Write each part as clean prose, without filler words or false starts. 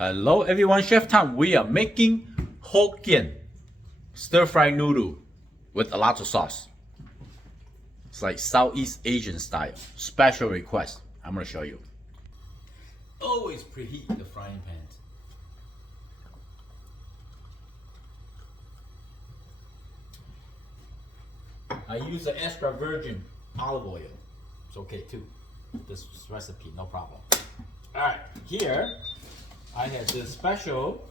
Hello everyone, Chef Time. We are making Hokkien stir-fry noodle with a lot of sauce. It's like Southeast Asian style. Special request. I'm gonna show you. Always preheat the frying pan. I use an extra virgin olive oil. It's okay too. This recipe, no problem. Alright, here I have this special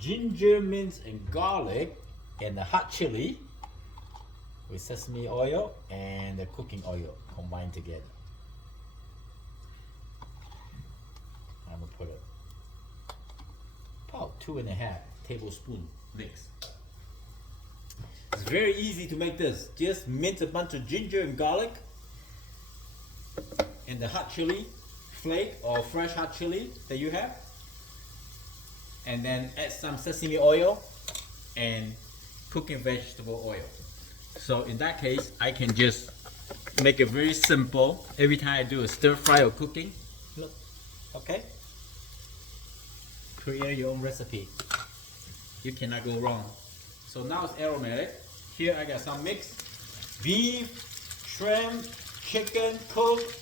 ginger, mint, and garlic and the hot chili with sesame oil and the cooking oil combined together. I'm gonna put about 2.5 tablespoons mix. It's very easy to make this. Just mince a bunch of ginger and garlic and the hot chili flake or fresh hot chili that you have, and then add some sesame oil and cooking vegetable oil. So in that case, I can just make it very simple every time I do a stir fry or cooking. Look, okay? Create your own recipe. You cannot go wrong. So now it's aromatic. Here I got some mix. Beef, shrimp, chicken, cooked,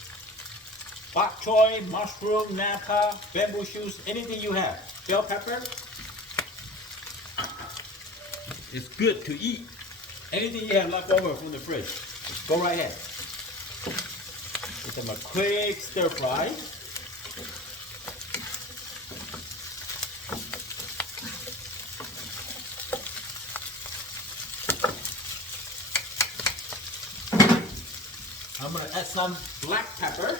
bok choy, mushroom, napa, bamboo shoots, anything you have. Bell pepper. It's good to eat. Anything you have left over from the fridge, go right ahead. Give them a quick stir fry. I'm gonna add some black pepper,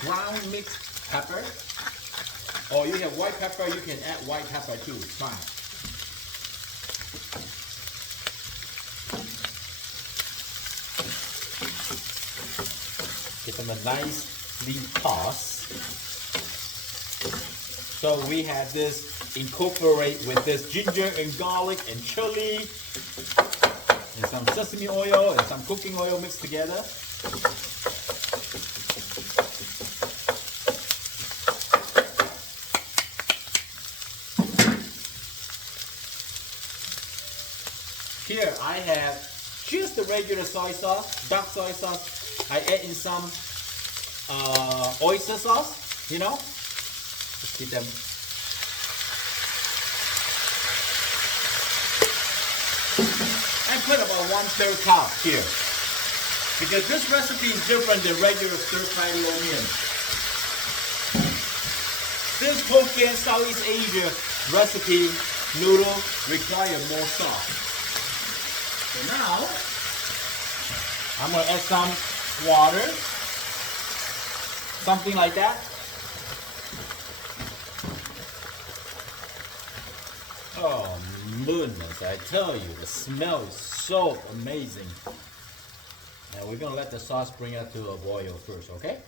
ground mixed pepper. Or you have white pepper, you can add white pepper too, it's fine. Give them a nice clean toss. So we have this incorporate with this ginger and garlic and chili and some sesame oil and some cooking oil mixed together. Here I have just the regular soy sauce, dark soy sauce. I add in some oyster sauce, you know. Just keep them. I put about 1/3 cup here because this recipe is different than regular stir-fry lo mein. This Hokkien Southeast Asia recipe noodle require more sauce. So now, I'm going to add some water, something like that. Oh, goodness, I tell you, the smell is so amazing. And we're going to let the sauce bring it to a boil first, okay?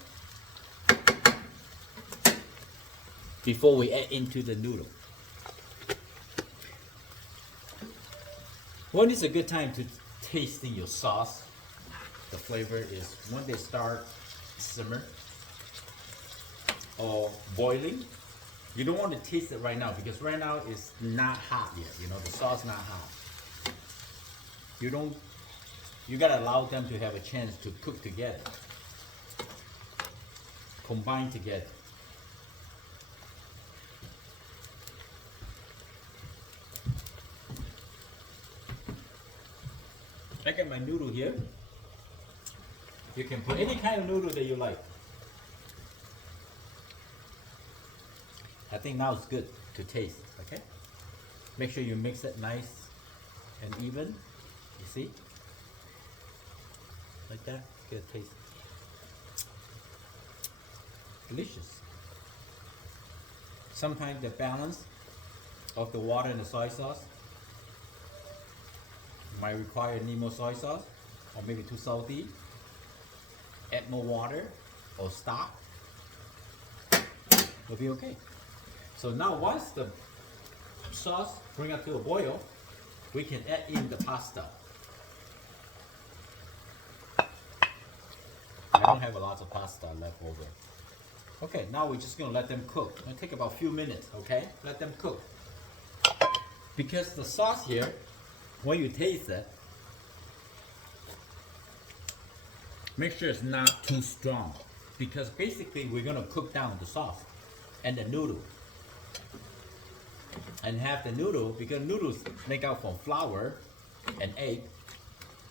Before we add into the noodle. When is a good time to tasting your sauce? The flavor is when they start simmer or boiling. You don't want to taste it right now because right now it's not hot yet. You know, the sauce not hot. You gotta allow them to have a chance to cook together, combine together. I got my noodle here. You can put any kind of noodle that you like. I think now it's good to taste, okay? Make sure you mix it nice and even. You see? Like that. Get a taste. Delicious. Sometimes the balance of the water and the soy sauce might require need more soy sauce or maybe too salty. Add more water or stock. It'll be okay. So now once the sauce bring up to a boil, we can add in the pasta. I don't have a lot of pasta left over. Okay, now we're just gonna let them cook. It'll take about a few minutes, okay? Let them cook. Because the sauce here, when you taste it, make sure it's not too strong. Because basically we're gonna cook down the sauce and the noodle. And have the noodle, because noodles make out from flour and egg,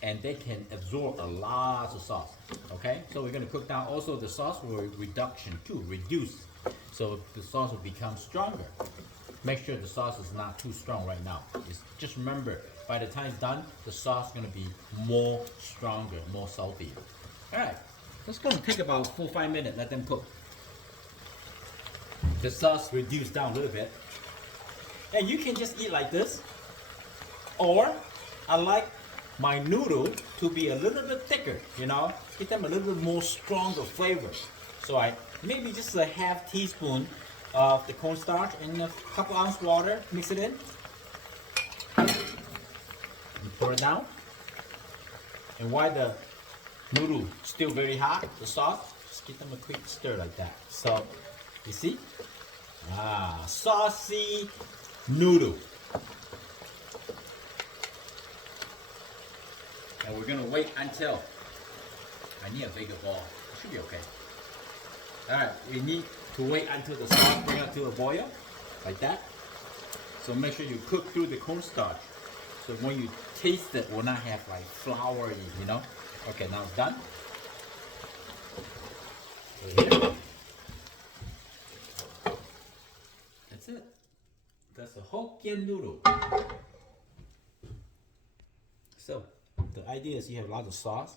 and they can absorb a lot of sauce. Okay, so we're gonna cook down. Also, the sauce will reduction too, reduce, so the sauce will become stronger. Make sure the sauce is not too strong right now. Just remember, by the time it's done, the sauce is gonna be more stronger, more salty. All right, it's gonna take about 4-5 minutes. Let them cook. The sauce reduced down a little bit. And you can just eat like this, or I like my noodle to be a little bit thicker, you know, give them a little bit more stronger flavor. So I maybe just a half teaspoon of the cornstarch in a couple ounce water, mix it in, and pour it down. And while the noodle still very hot, the sauce, just give them a quick stir like that. So you see, saucy noodle. And we're gonna wait until, I need a bigger bowl. It should be okay. All right, we need to wait until the sauce brings up to a boil, like that. So make sure you cook through the cornstarch. So when you taste it, will not have like floury, you know? Okay, now it's done. Here. That's it. That's a Hokkien noodle. So, the idea is you have a lot of sauce.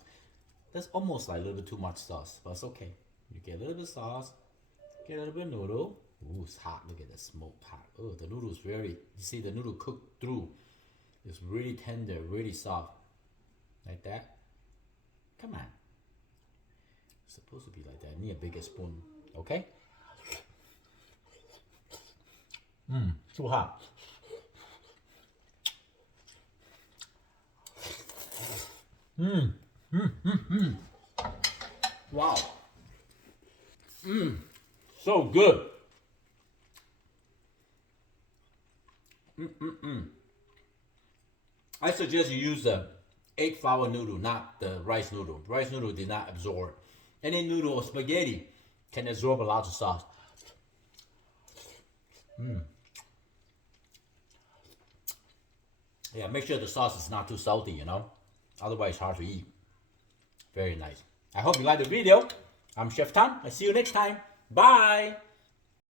That's almost like a little bit too much sauce, but it's okay. You get a little bit of sauce, get a little bit of noodle. Ooh, it's hot. Look at the smoke hot. Oh, the noodle is very, you see the noodle cooked through. It's really tender, really soft. Like that. Come on. It's supposed to be like that. I need a bigger spoon. Okay? Too hot. Wow. So good. I suggest you use the egg flour noodle, not the rice noodle. Rice noodle did not absorb. Any noodle or spaghetti can absorb a lot of sauce. Yeah, make sure the sauce is not too salty, you know? Otherwise, it's hard to eat. Very nice. I hope you liked the video. I'm Chef Tan. I'll see you next time. Bye.